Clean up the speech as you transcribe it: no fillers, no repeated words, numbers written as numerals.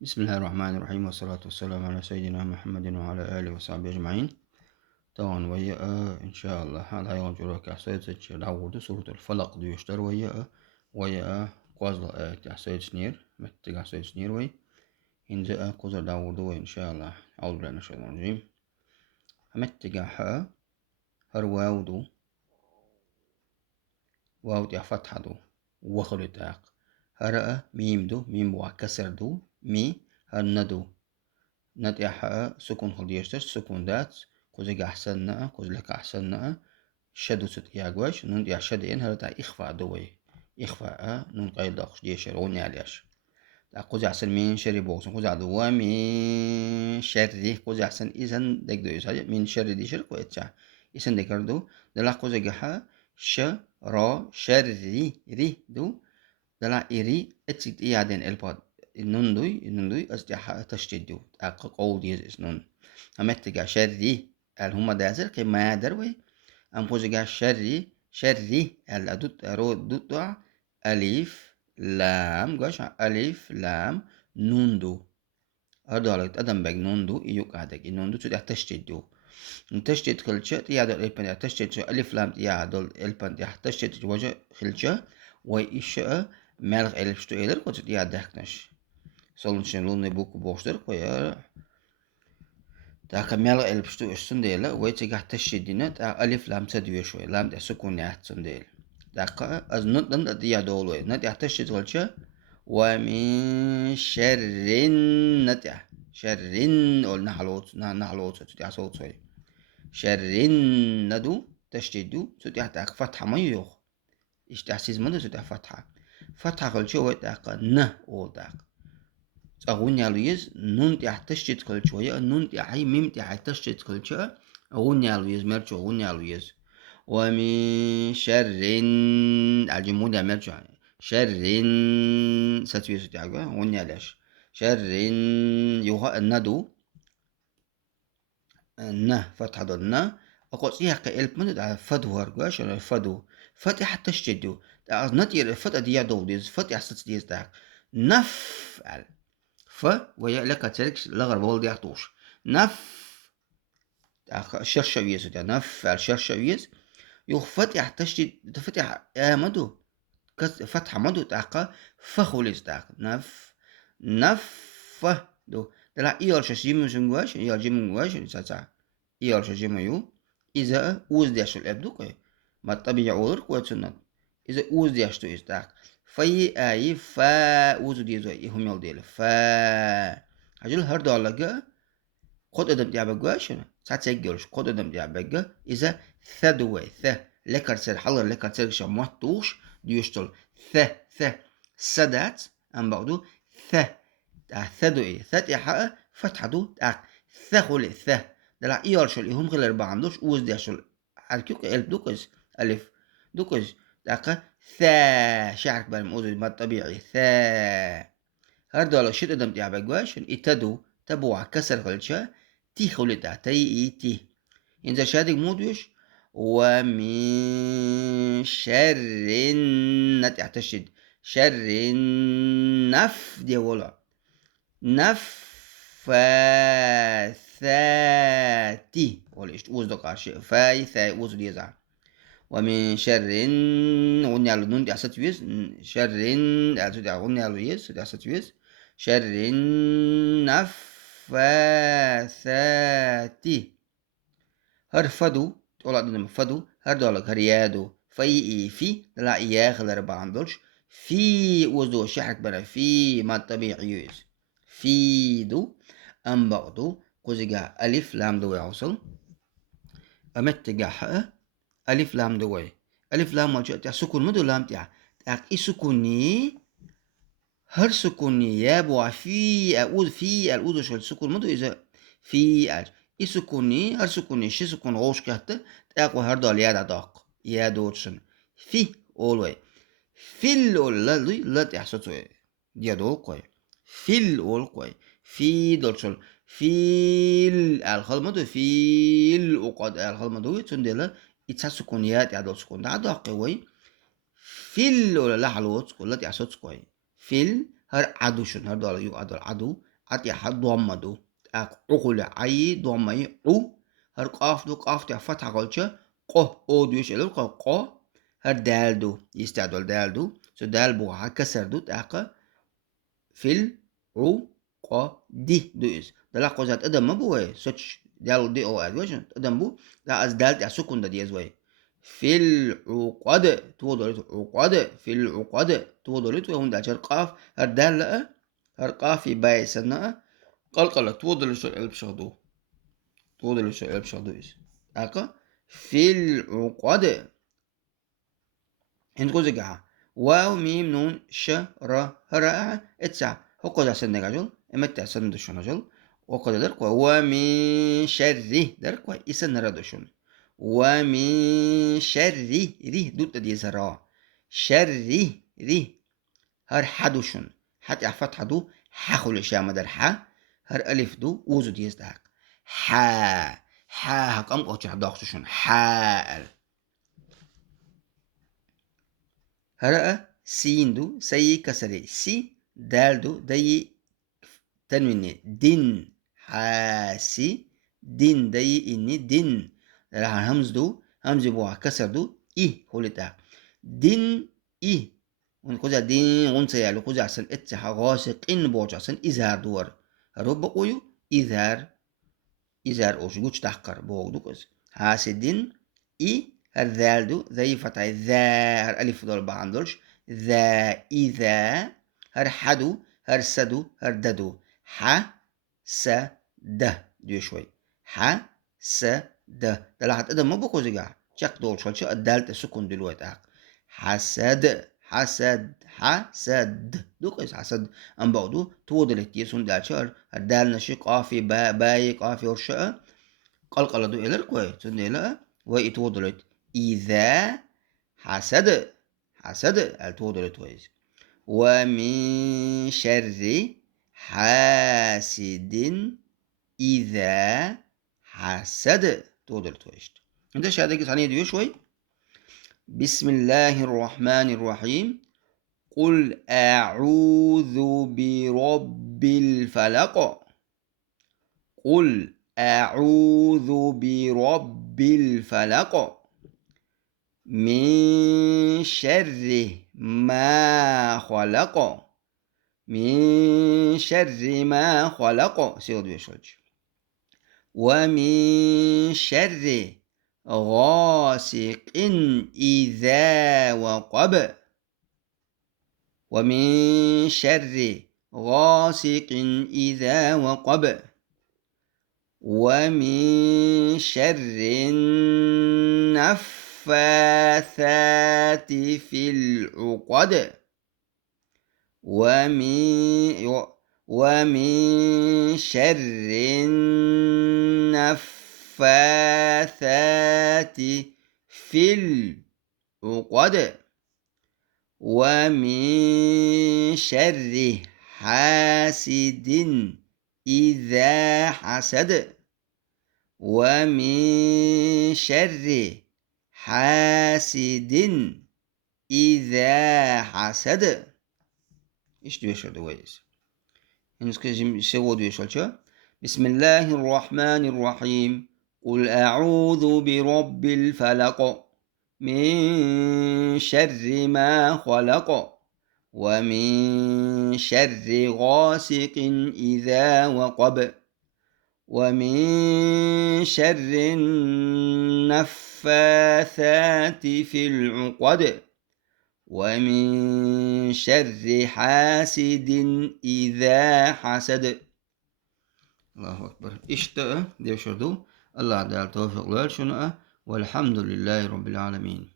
بسم الله الرحمن الرحيم والصلاة والسلام على سيدنا محمد وعلى آله وصحبه أجمعين. طبعا ويا إن شاء الله هذا يوم جروك أحسيت داود سورة الفلق ديوشتر ويا قوزل أحسيت سنير متى أحسيت سنير وي إن جاء قوزل داود إن شاء الله أعوذ بالله من الشيطان الرجيم. متى حاء هر واو فتحة دو وخلتاق هرأ ميم دو ميم وكسر دو مي هر ندو نتيحة سكون خليشتش سكون دات كوزيك أحسن نأ كوزلك أحسن نأ شدو ست ياغوش نون دي شد إن هرتا إخفاء دوي إخفاء نون قيد داخش دي شرون عليش دا كوزي أحسن من شر بوكسن كوزي عدو من شر كوزي أحسن إذن ديك دو يساجي من شر دي شر كويتشا إذن ديكردو دلا كوزي جحا ش را شر ري دو دلا إري اتسيت إيادين الباد النون دوي أصدح تشتدو قول ديز اسنون أمتجا شري هما دازر كما دروي أم بوزجا شري الأدوت رو دوت ألف لام جاش ألف لام نون دو هذا على أدم بق نون دو يوك هذاك نون دو تدح تشتدو تشتد خلشة يا دول البن تشتد ألف لام يا دول البن يا تشتد وجه خلشة وإيش ملغ ألف شتو إيدر كنت يا دهكنش Solunçen lunne buku boşlar koyar. Taka mel el piştu üstün değil. Ve çekah teşhidine ta alif lam diyor şöyle. Lam de sukun yahtsın değil. Taka az nutdan da diye doğulu. Ne diye teşhid olça. Ve min şerrin ne diye. Şerrin ol nahalot nahalot diye صوت soy. Şerrin nadu teşhidu. Diye tak fatha mı yok. İşte siz mi de fatha. Fatha olça ve taka ne oldu. أغني على يز نون تحتشت كل شوية نون تحي ميم تحتشت كل شوية أغني على يز مرجو أغني على يز ومن شر الجمود مرجو شر ستويس تعجب أغني عليش شر يوها الندو نه فتح دنا أقول إيه كإلب من ده فدو هرجوش أنا فدو فتح تشتدو ده نتير فتح دي دول ديز فتح ست ديز ده نفعل ف ويا لك تلك لغر بول دي احتوش نف شرشويز ده نف الشرشويز يخفتح تشتي تفتح مدو فتح مدو تاقا فخوليز تاق نف دو دلا إيال شجيم جنواش إيال جيم جنواش تاتا إيال شجيم يو إذا أوز ديش الأبدو كي ما طبيعي أولر كواتسنات إذا أوز ديش تو إستاق في أي فا وزو ديزو يهم يلديل فا هجل هر دالجا قد أدم دي عبقاش ساعات سيجلش قد أدم دي عبقا إذا ثدوي لكر سر حلر لكر سر شموات توش ديوشتل ث سدات أم بعدو ثدوي ثتيحة فتحدو ثخولي دلع إيال شل يهم غير بعندوش وز ديشل حركيوك ألف دوكس ألف دوكس داقا شعرك بالموزي ما طبيعي هردو شد أدم دي عبقواش إتدو تبوع كسر غلشة تي خولتا تي إنزا شادق موديوش ومن شر نتي اعتشد شر نف دي ولا نفاثاتي ولا إيش وزدق عشي فاي ثاي وزد ديزع ومن شر غني على نون دي أسات ويز شر غني على ويز دي أسات ويز شر نفاثاتي هر فدو تقول عندنا فدو هر دولك هر يادو في لا ياخذ باندولش في وزدو شحك بنا في ما طبيعي يوز في دو أم بعدو كوزيجا ألف لام دو يوصل أمتجا ألف لام دوي ألف لام وجه تاع سكون مدو لام تاع إي سكوني هر سكوني يابو في أعوذ في الأوذ شو السكون مدو إذا في إي سكوني هر سكوني شي سكون غوش كهت تاقو هر دول يادا داق يادوتشن في أولوي في الأول لا تحسسوي دي دول قوي في الأول قوي في دولشل في الخلمدو في الأقاد الخلمدو تندلا إتسكونيات يا دول سكون ده قوي في ولا لا حلوت ولا تحسس قوي في هر عدو شن هر دول يو عدو عطي حد ضمة دو عقل عي ضمة عو هر قاف دو قاف تاع فتحة قلتش قه او ديوش إلو قه هر دال دو يستعدل دال دو سو دال بو كسر دو تاقا فيل عو قا دي دو إز دلا قوزات أدم ما بوي سوتش دال دي أو أدوشن أدم بو لا أز دال تاع سكون دا دي أزوي في العقد توضلت عقد في العقد توضلت وهم دا قاف هر دال لا هر قاف باي سنة قلقلة توضل شو الب شغدو توضل شو الب شغدو إز أقا في العقد هنقول زجاجة واو ميم نون ش ر هراء اتسع هقول عشان نجاجل اما تعسن دشون جل وقد درك ومن شر درك إسن ردشون ومن شر ري دوت دي زرا شر ري هر حدوشون حتى عفت حدو حخل شام در ح هر ألف دو وزو ديز داك ح هكام قوتش داخشون حال هرأ سين دو سي كسري سي دال دو دي تنويني دين حاسي دين دي إني دين راح همز دو همز بوها كسر دو إي هولتا دين إي ونقول دين ونسي على قوزع سن اتسح غاسق إن بوجع سن إزهار دور هروب بقويو إزهار أوش جوش تحقر بوغ دوكس حاسدين إي هر ذال دو ذي فتح ذا هر ألف دول بعندلش ذا إذا هر حدو هر سدو هر ددو ح س د دو شوي ح س د دلعت أدم ما بقو زجاع شق دول شو الدالت سكون دلوقتي حسد حسد حسد دوكس حسد أم بعدو تودلت يسون دالشر الدال نشي قافي باي قافي ورشأ قلقلة دو إلى الكوي تنديلا ويتودلت إذا حسد حسد التودلت ويز ومن شر حاسد إذا حسد تودلت ويز انت شهادة ثانية ديو شوي بسم الله الرحمن الرحيم قل أعوذ برب الفلق قل أعوذ برب الفلق من شر ما خلق من شر ما خلق ومن شر غاسق إذا وقب ومن شر غاسق إذا وقب ومن شر النفاثات في العقد ومن شر النفاثات في العقد ومن شر حاسد إذا حسد ومن شر حاسد إذا حسد إيش دوشة دويس بسم الله الرحمن الرحيم قل أعوذ برب الفلق من شر ما خلق ومن شر غاسق إذا وقب ومن شر النفاثات في العقد ومن شر حاسد إذا حسد الله أكبر اشتاء ديو شردو الله دال توفيق لال شنو والحمد لله رب العالمين.